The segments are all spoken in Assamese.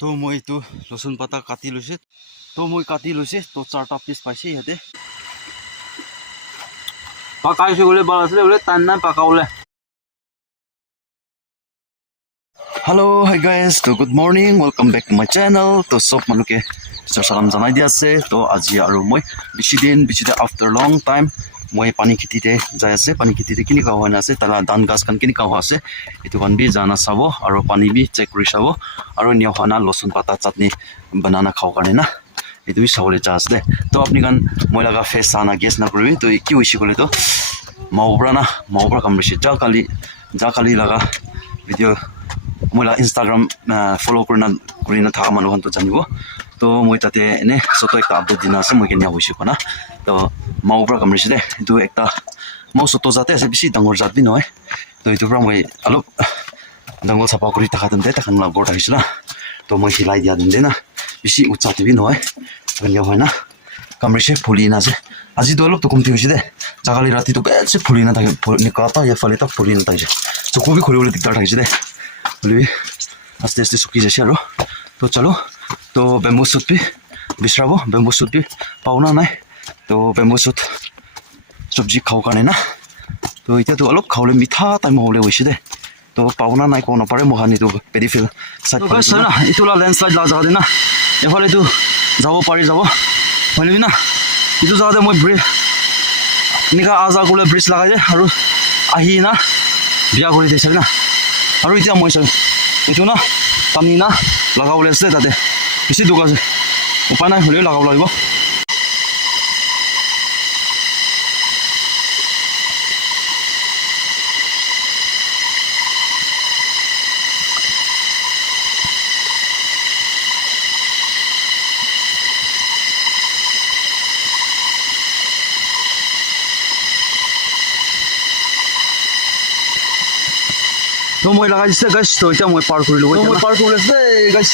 তো মই এইটো লসুন পাতা কাটি লৈছে তো মই কাটি লৈছে তো 4টা পিস পাইছে ইয়াতে পাকাইছে বলে ভাল আছে বলে টান না পাকাওলে Hello, hi guys. So good morning. Welcome back to my channel. To sob manuke salam janai dia ase. To aji aru moi bichide after long time moi pani khiti te jai ase. Pani khiti te kini ka hoina ase. Tala dan gas kan kini ka ho ase. Etu kan bi jana sabo aru pani bi check kuri sabo. Aru niya hona losun pata chutney banana khao karne na. Etu bi sabole cha ase. To apni kan moi laga face ana guess na kuri. To ki hoishi kole to maubra kamrishi jakali laga video moila Instagram follow kurina thaga manu han to janibo to moi tate ene soto ekta update dina ase moi kenya hoishi kona to maubra kamrishi de etu ekta mau soto jate ase bisi dangor jat bi noy to etu pra moi alop dangor sapa kuri taka dende takan la gor thaisna to moi hilai dia dende na bisi uchate bi noy kenya hoina kamrishi phulina ase aji do alop to komti hoishi de jagali rati to bese phulina thake nikata ya faleta phulina thaise so kobi khori bole diktar thaise de Lui aste suki jaise aro to chalo to bamboo shoot bi bisrabo bamboo shoot bi pauna nai to bamboo shoot sabji khau kane na to ita to alop khaule mitha tai mohole hoise de to pauna nai kono pare mohani to peripheral side to guys na itula landslide la jaga de na efale tu jabo pari jabo hoile na itu jaga de moi bridge nika aja gole bridge lagai de aru ahi na biya kori dese na aru itia moi sai etu na pani na lagaule ase tate bisi duga ase upai nai hole lagaw lagibo to moi lagai dise guys to ita moi par kori lo moi par kori ase guys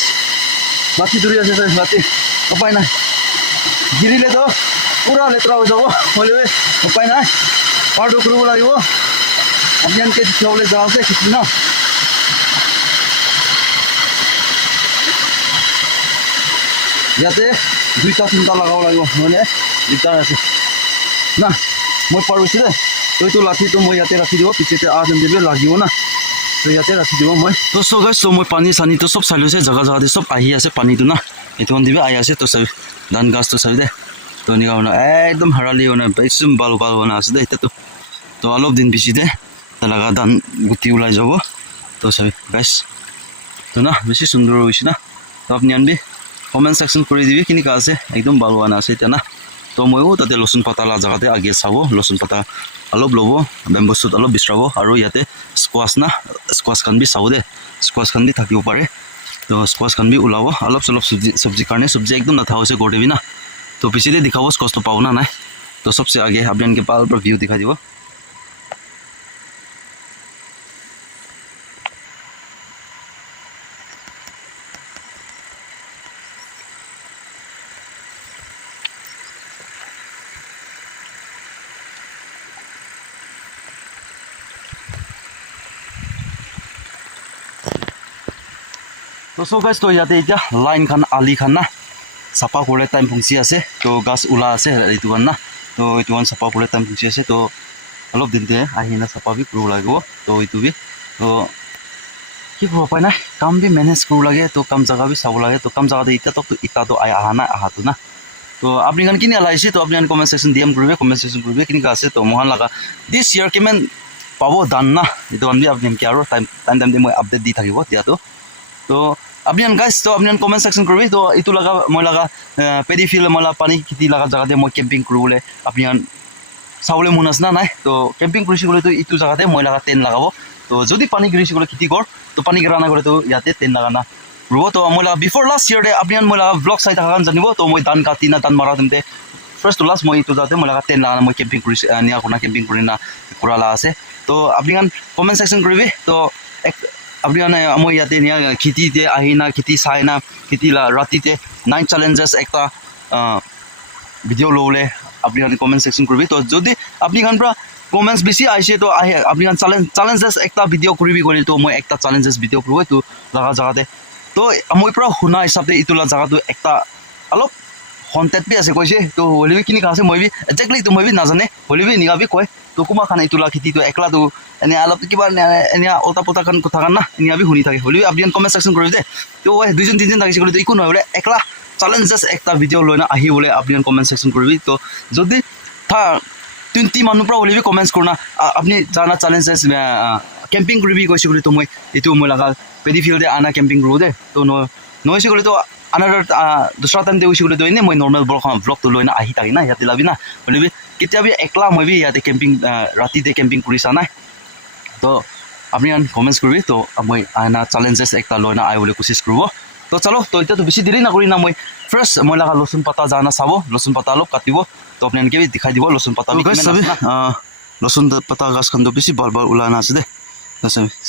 mati duri ase mati upai nai girile to pura letra ho jabo hole upai nai par do kori laibo abyan ke chole ja ase kitina yate duita tinta lagaw laibo mane dita ase na moi par hoise de to itu lati to moi yate rakhi dibo pichete aadam debe lagibo na to yate rakhi dibo moi to so guys so moi pani sani to sob sailo se jaga jaga de sob ahi ase pani tu na eton dibe ai ase to sai dan gas to sai de to ni gauna ekdom harali ona besum balu ona ase de eta to alop din bichi de talaga dan guti ulai jabo to sai guys to na beshi sundor hoishi na to apni anbi comment section kori dibe kini ka ase ekdom balu ana ase eta na to moi o tate losun pata la jaga de age sabo losun pata alop lobo bamboo shoot alop bisrabo aru yate squash kan bi saude squash kan bi thakibo pare to squash kan bi ulabo alop solop sabji karne sabji ekdom na thause gorde bi na to pichide dikhabo squash to pauna nai to sabse age abyan ke pal par view dikhai dibo to so guys to yate ja line khan ali khan na sapa kore time phungsi ase to gas ula ase etu kan na to etu kan sapa kore time phungsi ase to alop din de ahina sapa bi kuru lagibo to etu bi to ki ho pai na kam bi manage kuru lage to kam jaga bi sabo lage to kam jaga de ita to ai ahana ahatu na to apni kan kini alaisi to apni kan comment section DM kuribe kini ka ase to mohan laga this year kemen pabo dan na etu kan bi apni ki aro time de moi update di thakibo dia to abnian guys to abnian comment section koribi to itu laga moi laga peripheral mala pani khiti laga jaga de moi camping kurule abnian saule munas na nai to camping kurishi gole to itu jaga de moi laga tent lagabo to jodi pani girishi gole khiti kor to pani girana gole to yate tent laga na rubo to moi laga before last year de abnian moi laga vlog site hagan janibo to moi dan kati na dan mara demte first to last moi itu jate moi laga tent laga moi camping kurishi ania kona camping kurina kurala ase to abnian comment section koribi to abniane amo yate nia khiti te ahina khiti saina khiti la rati te 9 challenges ekta video lole abniane comment section koribi to jodi apni kan pra comments beshi aise to apni kan challenges ekta video koribi gole to moi ekta challenges video kruwe to laga jaga de তো মই পৰা শুনা হিচাপে ইটোলা জায়গাটো একটা অলপ হন্টেড বি আছে কৈছে তো হলিবি কিনি কাছে মই বি একজেক্টলি তো মই বি নাজানে হলিবি নিগাবি কয় তো কুমা খানা ইটোলা খেতি তো একলা তো এনে অলপ কিবা এনে ওটা পটা কান কথা কান না নিগাবি শুনি থাকে হলিবি আপনি কমেন্ট সেকশন কৰি দে তো দুইজন তিনজন থাকিছে কলি তো ইকো নহয় বলে একলা চ্যালেঞ্জেস একটা ভিডিও লৈ না আহি বলে আপনি কমেন্ট সেকশন কৰিবি তো যদি থা 20 মানুহ পৰা হলিবি কমেন্টস কৰনা আপনি জানা চ্যালেঞ্জেস কেম্পিং কৰিবি কৈছে কলি তো মই ইটো মই লাগা পেডি ফিল্ডে আনা কেম্পিং কৰো দে তো নইছে কলি তো another दूसरा टाइम दे उसी को ले मैं नॉर्मल ब्लॉग तो लोना आही ताकि ना याते लाबी ना बोले भी कितना भी एकला मैं भी याते कैंपिंग राती दे कैंपिंग करिसा ना तो আপনি কমেন্টস করবি তো মই আনা চ্যালেঞ্জেস একটা লোনা আই বলে কোशिश করব তো চলো তো এটা তো বেশি দেরি না করি না মই ফার্স্ট মই লাগা লসুন পাতা জানা চাবো লসুন পাতা অলপ কাটিব তো আপনাকে भी दिखाई দিব লসুন পাতা भी লসুন পাতা গাছ খান তো বেশি বাল বাল উলানা আছে দে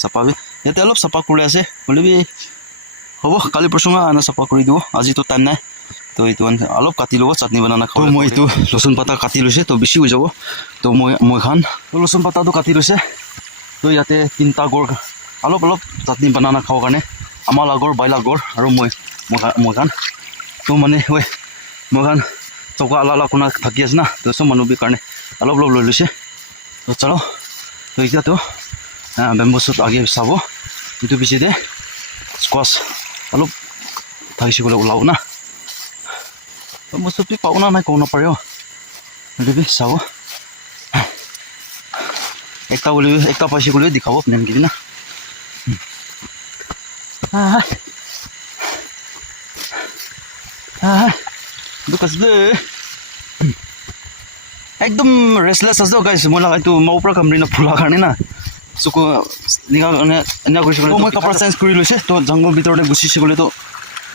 সাপাবি ইয়াতে অলপ সাপা করে আছে বলে भी হ'ব কালি পৰসুঙা আনা চাফা কৰি দিব আজি তো টাইম নাই তো এইটো অলপ কাটি ল'ব চাটনি বনানা খাব মই এইটো লচুন পাতা কাটি লৈছে তো বেছি হৈ যাব তো মই খান লচুন পাতাটো কাটি লৈছে তো ইয়াতে তিনিটা গড় অলপ অলপ চাটনি বনানা খাবৰ কাৰণে আমাৰ লগৰ বাইলা গড় আৰু মই খান তো মানে মই খান চকা আলা কোনা থাকি আছে না তো চব মানুহৰ কাৰণে অলপ অলপ লৈ লৈছে তো চলো তো এতিয়াতো বেম্বু শ্বুট আগে চাব এইটো পিছে দে স্কোৱাছ অলপ থাকিছে গ'লে ওলাব না বেম্বু শ্বুট পাব না নাই ক'ব নাপাৰে এইটো চাব একটা বলি একটা পাইছে গ'লে দেখাব নেম কিবি না একদম ৰেষ্টলেছ আছে গাইছ মই লাগাইতো মাও পৰা কামৰি না ফুলা কাৰণে না চকু নিগা এনে কৰিছে মই কাপোৰ চেঞ্জ কৰি লৈছে তো জংগল ভিতৰতে গুচিছে গ'লে তো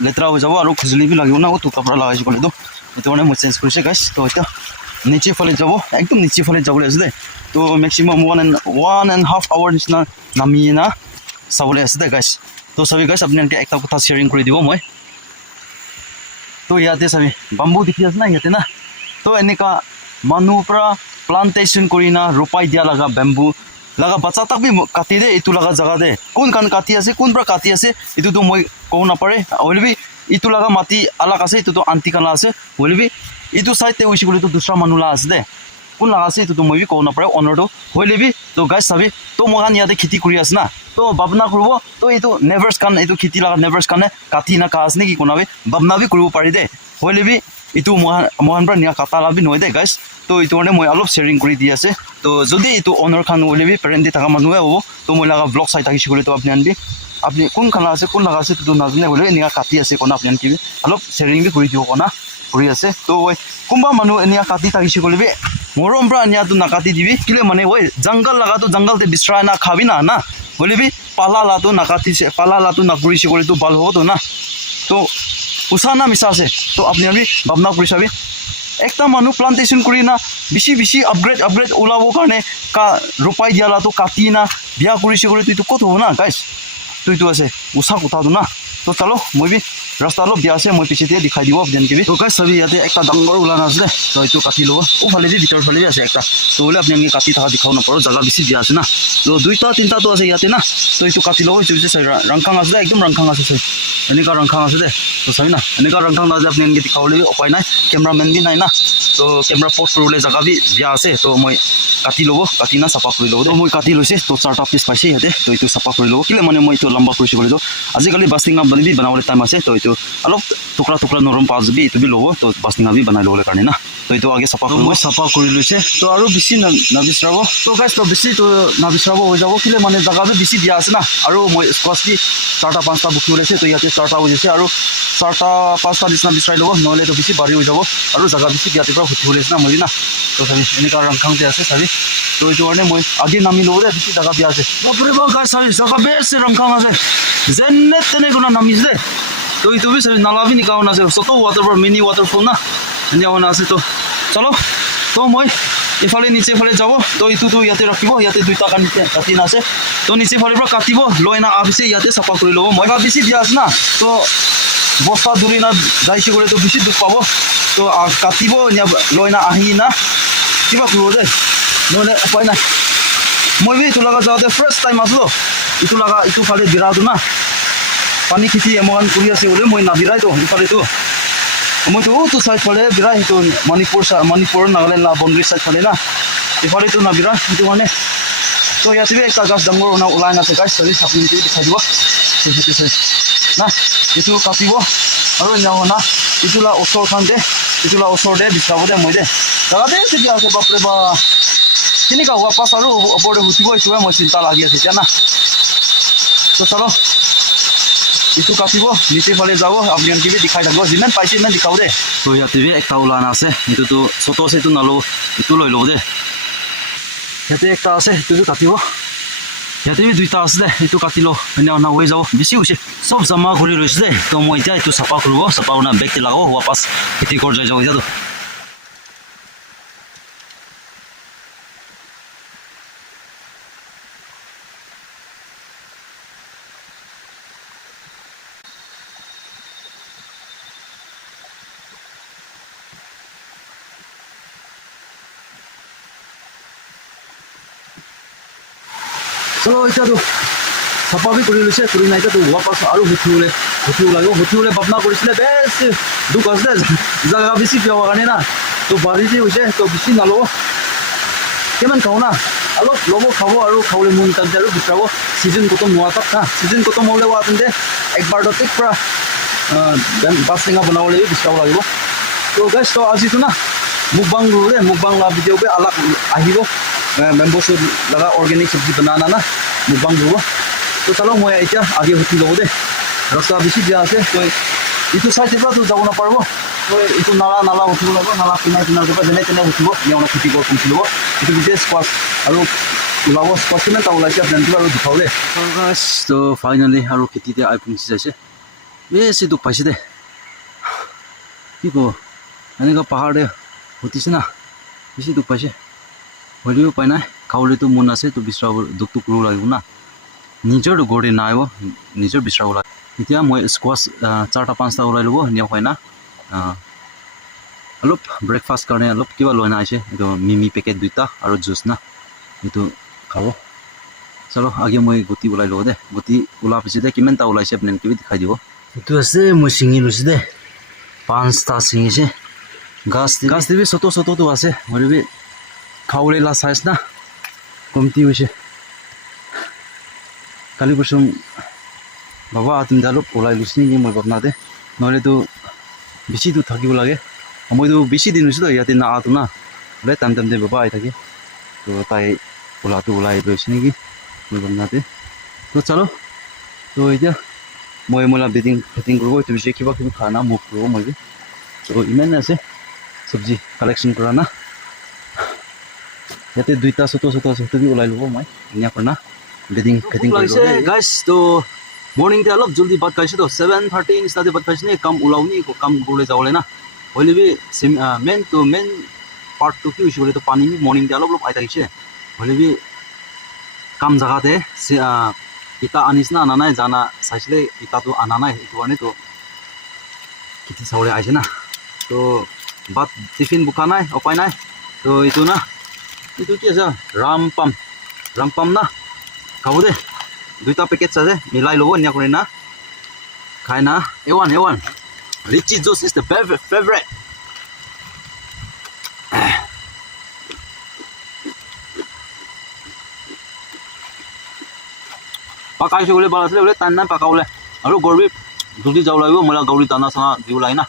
লেতেৰা হৈ যাব আৰু খুজলি বি লাগিব না তো কাপোৰ লগাইছে গ'লে তো সেইটো কাৰণে মই চেঞ্জ কৰিছে গাইছ তো এতিয়া নিচে ফালে যাব একদম নিচে ফালে যাবলৈ আছে দে তো মেক্সিমাম 1.5 আৱাৰ নিচিনা নামি না চাবলৈ আছে দে গাইছ তো চাবি গাইছ আপোনালোকে একটা কথা শ্বেয়াৰিং কৰি দিব মই তো ইয়াতে চাবি বাম্বু দেখি আছে না ইয়াতে না তো এনেকা মানুহ পৰা প্লান্টেশ্যন কৰি না ৰোপাই দিয়া লগা বেম্বু লগা বাচ্চা তাক বি কাটি দে এইটো লগা জেগা দে কোন কাণ কাটি আছে কোন পৰা কাটি আছে এইটোতো মই ক'ব নাপাৰে হ'লে বি এইটো লগা মাটি আলাক আছে এইটোতো আন্টি কালা আছে হ'লে বি এইটো চাইডতে গৈছে গ'লে তো দুসৰা মানুহ লা আছে দে কোন লগা আছে এইটোতো মই বি ক'ব নাপাৰে অনাৰটো হ'লে বি তো গাইছ চাবি তো মই কাণ ইয়াতে খেতি কৰি আছে না তো ভাবনা কৰিব তো এইটো নেভাৰ্ছ কাণ এইটো খেতি লগা নেভাৰ্ছ কাৰণে কাটি না কাজ নেকি কোনাবি ভাবনা বি কৰিব পাৰি দে হ'লে বি এইটো মহান পৰা নিয়া কাটা লাভি নহয় দে গাইছ তো এইটো কাৰণে মই অলপ শ্বেয়াৰিং কৰি দি আছে তো যদি এইটো অনাৰ খান হ'লে বি পেৰেণ্টি থকা মানুহে হ'ব তো মই লগা ব্লগ চাই থাকিছে গ'লে তো আপুনি কোন খানা আছে কোন লগা আছে তো নাজানে হ'লে এনেকুৱা কাটি আছে কোনা আপুনি কিবি অলপ শ্বেয়াৰিং বি কৰি দিব কোনা কৰি আছে তো কোনোবা মানুহ এনেকুৱা কাটি থাকিছে গ'লে বি মৰম পৰা এনেকুৱাটো নাকাটি দিবি কেলে মানে জংগল লগাটো জংগলতে বিচৰা না খাবি না হ'লে বি পালা লাটো নাকাটিছে পালা লাটো নকৰিছে গ'লে তো ভাল হ'বতো না তো উচা না মিছা আছে তো আপুনি ভাবনা কৰি চাবি একটা মানুহ প্লান্টেশ্যন কৰি না বেছি আপগ্ৰেড ওলাবৰ কাৰণে ৰোপাই দিয়ালাটো কাটি না বিয়া কৰিছে গ'লে তো এইটো ক'ত হ'ব না গাইছ তো এইটো আছে উচা কথাটো না তো চলো মই বি ৰাস্তা অলপ বিয়া আছে মই পিছতে দেখাই দিব যেনকে বি তো গাইছ চাবি ইয়াতে একটা ডাঙৰ ওলানা আছে তো এইটো কাটি ল'ব ফালে দি ভিতৰ ফালে আছে একটা তো বোলে আপুনি কাটি থকা দেখাব নাপাৰো জেগা বেছি বিয়া আছে না তো দুইটা তিনিটাটো আছে ইয়াতে না তো এইটো কাটি ল'ব এইটো হৈছে ৰংখাং আছে একদম ৰংখাং আছে চাই এনেকুৱা ৰংখাং আছে দে তো চাবি না এনেকুৱা ৰংখাং আছে আপুনি এনেকৈ দেখাবলৈ উপায় নাই কেমেৰামেন বি নাই না তো কেমেৰা পষ্ট কৰিবলৈ জেগা বি বিয়া আছে তো মই কাটি ল'ব কাটি না চাফা কৰি ল'ব তো মই কাটি লৈছে তো 4টা পিচ পাইছে ইয়াতে তো এইটো চাফা কৰি ল'ব কেলে মানে মই এইটো লম্বা কৰিছোঁ বুলি তো আজিকালি বাছটিঙা বি বনাবলৈ টাইম আছে তো এইটো অলপ টুকুৰা নৰম পাঁচ বি এইটো বি ল'ব তো বাছটিঙা বি বনাই ল'বলৈ কাৰণে না তো এইটো আগে চাফা কৰিব চাফা কৰি লৈছে তো আৰু বেছি নাবিচৰাব তো গাইছ তো বেছি তো নাবিচৰাব হৈ যাব কেলে মানে জেগা বি বেছি বিয়া আছে না আৰু মই স্কোৱাছ বি 4টা 5টা বুকি ওলাইছে তো ইয়াতে 4টা হৈ গৈছে আৰু 4টা 5টা নিচিনা বিচাৰি ল'ব নহ'লে তো বেছি বাঢ়ি হৈ যাব আৰু জেগা বেছি বিয়াতে পৰা সুধি ওলাইছে না মই না তো চাবি এনেকুৱা ৰংখাংতে আছে চাবি তো এইটো কাৰণে মই আগে নামি ল'ব দে বেছি জেগা বিয়া আছে বাপৰে বাপ গাইছ চাবি জেগা বেছি ৰংখাং আছে যেনে তেনেকুৱা নামিছে দে তো এইটো বি চাবি নালা বি নিকাওনা আছে ছোট ৱাটাৰফল মিনি ৱাটাৰফল না এনেকুৱা আছে তো চলো তো মই এফালে নিচে ফালে যাব তো এইটোতো ইয়াতে ৰাখিব ইয়াতে দুইটা কাটি আছে তো নিচে ফালৰ পৰা কাটিব লৈ না আপিছে ইয়াতে চাফা কৰি ল'ব মই বেছি বিয়া আছে না তো বস্তা ধৰি না যাইছে গ'লে তো বেছি দুখ পাব তো কাটিব লৈ না আহি না কিবা কৰিব দে নহ'লে উপায় নাই মই বি এইটো লগা যাওঁতে ফাৰ্ষ্ট টাইম আছিলোঁ এইটো লগা এইটো ফালে বিৰাটো না pani khiti amokan kuri ase ole moi nabirai to ipare to moi to side phale birai to Manipur Nagaland la boundary side phale na ipare to nabirai itu mane to yati be ekta gas dangor ona ulai na se guys sorry sapni ti dikhai dibo se na itu katibo aru nyawona itu la osor khande itu la osor de bisabo de moi de daga de se ase bapre ba kini ka wapas aru opore hutibo itu moi cinta lagi ase jana to chalo itu katibo niche phale jabo apnian ki bi dikhai dago jiman paise man dikhau de to yati be ekta ulana ase itu to soto se tu nalo itu loi lo de yate ekta ase itu katibo yate bi duita ase de itu katilo ena na hoi jabo bisi use sob jama khuri roise de to moi ja itu sapa krubo sapa una bag te lago wapas kheti kor jai jabo ja to So itu tu, siapa भी kuri lise kuri naik tu, wapas alu hutu lagi babna kuri sile best, du kasde, jaga bisi piawa kane na, tu bari je use, tu bisi nalo, keman kau na, alu lobo kau alu kau le mun tak jalu bisawo, season koto muatak na, season koto mau le waten de, ekbar dotik pra, dan bas tengah banaw le bisawo lagi bo, so guys to aji tu na, mukbang la video be alak ahibo. Membership laga organic sabji banana na mukbang dua to chalo moi aitya age huti lo de rasta bisi dia ase to itu site pa to jabo na parbo to itu nala huti lo nala kina de pa jene huti bo yauna huti go kum lo itu bise squash aru ulawo squash na taula cha plan tu aru dikhau de guys to finally aru khiti de ai pung si jaise besi duk paise de kiko ani ka pahar de huti sina bisi duk paise হলিও পাই না খাওলে তো মন আছে তো বিশ্রাব দুকটু কৰো লাগিব না নিজৰ গড়ে নাইব নিজৰ বিশ্রাব লাগ এতিয়া মই স্কোয়াশ 4টা 5টা উলাই লব নিয়া হয় না অলপ ব্রেকফাস্ট কাৰণে অলপ কিবা লৈ না আছে এটো মিমি পেকেট দুটা আৰু জুস না এটো খাব চলো আগে মই গতি উলাই লব দে গতি উলা পিছে দে কিমানটা উলাইছে আপনি কি দেখাই দিব এটো আছে মই সিঙি লৈছে দে 5টা সিঙিছে গাছ দিবি ছোট তো আছে মৰিবি খাওলে লা সাইজ না কমতি হইছে কালি বসুম বাবা তুমি দালো পলাই লুছনি নি মই বাপনা দে নহলে তো বেছি তো থাকিব লাগে মই তো বেছি দিন হইছে তো ইয়াতে না আতো না বলে টাইম দে বাবা আই থাকে তো তাই পলাটো উলাই লইছে নেকি মই বাপনা দে তো চলো তো এতিয়া মই মোলা বেডিং করব তুমি যে কিবা কিবি খানা মুখ করব মই তো ইমান আছে সবজি কালেকশন করা না yate duita soto bi ulai lobo mai nya korna bedding korbo guys to morning te alop jaldi bat kaise to 7:30 stade bat kaise ne kam ulauni ko kam gole jawle na hoile bi main part to ki usibole to pani bi morning te alop ai taise hoile bi kam jaga te ita anis na ananai jana saisle ita to ananai itu ane to kiti sawle aise na to bat tiffin bukanai opai nai to itu na itu কি আছে rampam না খাবো দে দুইটা প্যাকেট আছে মিলাই লব নিয়া করে না খাই না A one litchi juice is the favorite পাকাইছে বলে বালাসলে বলে টান না পাকাওলে আৰু গৰবি দুদি যাও লাগিব মলা গৌৰি দানা সানা দিউ লাই না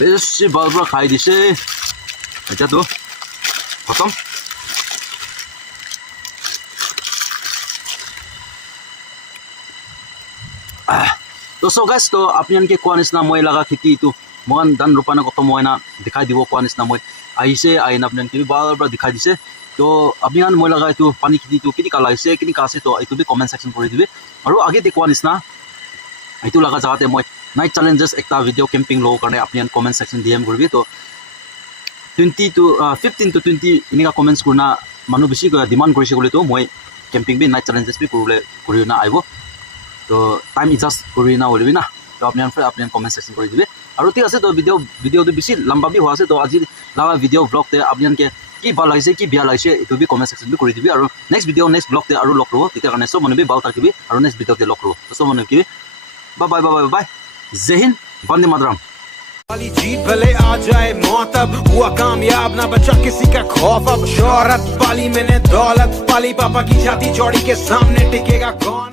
বেশি বালবা খাই দিছে এটা তো খতম तो सो गाइस तो आपन के कोन इसना মই लगा खेती तो मन दान रुपा ना कत मयना दिखाई दिबो कोन इसना মই आइसे आइन आपन के बार बार दिखाई दिसे तो अभियान মই लगा तो पानी खेती तो किनि कालाइसे किनि कासे तो एतु भी कमेंट सेक्शन কৰি দিবে আৰু आगे देखो इसना एतु लगा जाते মই নাইট চ্যালেঞ্জেস একটা ভিডিও ক্যাম্পিং লো কারণে আপনি কমেন্ট সেকশন DM করবি তো 20 to 15 to 20 ইনিকা কমেন্টস করনা মানুহ বেছি ডিমান্ড কৰিছে বলে তো মই ক্যাম্পিং বি নাইট চ্যালেঞ্জেস বি কৰি না আইব তো টাইম এডজাস্ট কৰি না ওলিবি না তো আপনি কমেন্ট সেকশন কৰি দিবি আৰু ঠিক আছে তো ভিডিওটো বেছি লম্বা বি হোৱা আছে তো আজি লাগা ভিডিও ব্লগ তে আপোনালোকে কি ভাল লাগিছে কি বেয়া লাগিছে এটো বি কমেন্ট সেকশন বি কৰি দিবি আৰু নেক্সট ভিডিও নেক্সট ব্লগ তে আৰু লগ লব তেতিয়া কাৰণে সব মানুহ বি ভাল থাকিবি আৰু নেক্সট ভিডিও তে লগ লব তো সব মানুহ কি বাই বাই जय हिंद वंदे मातरम वाली जीत भले आ जाए मौत अब हुआ कामयाब ना बचा किसी का खौफ अब शोहरत पाली मैंने दौलत पाली पापा की छाती चौड़ी के सामने टिकेगा कौन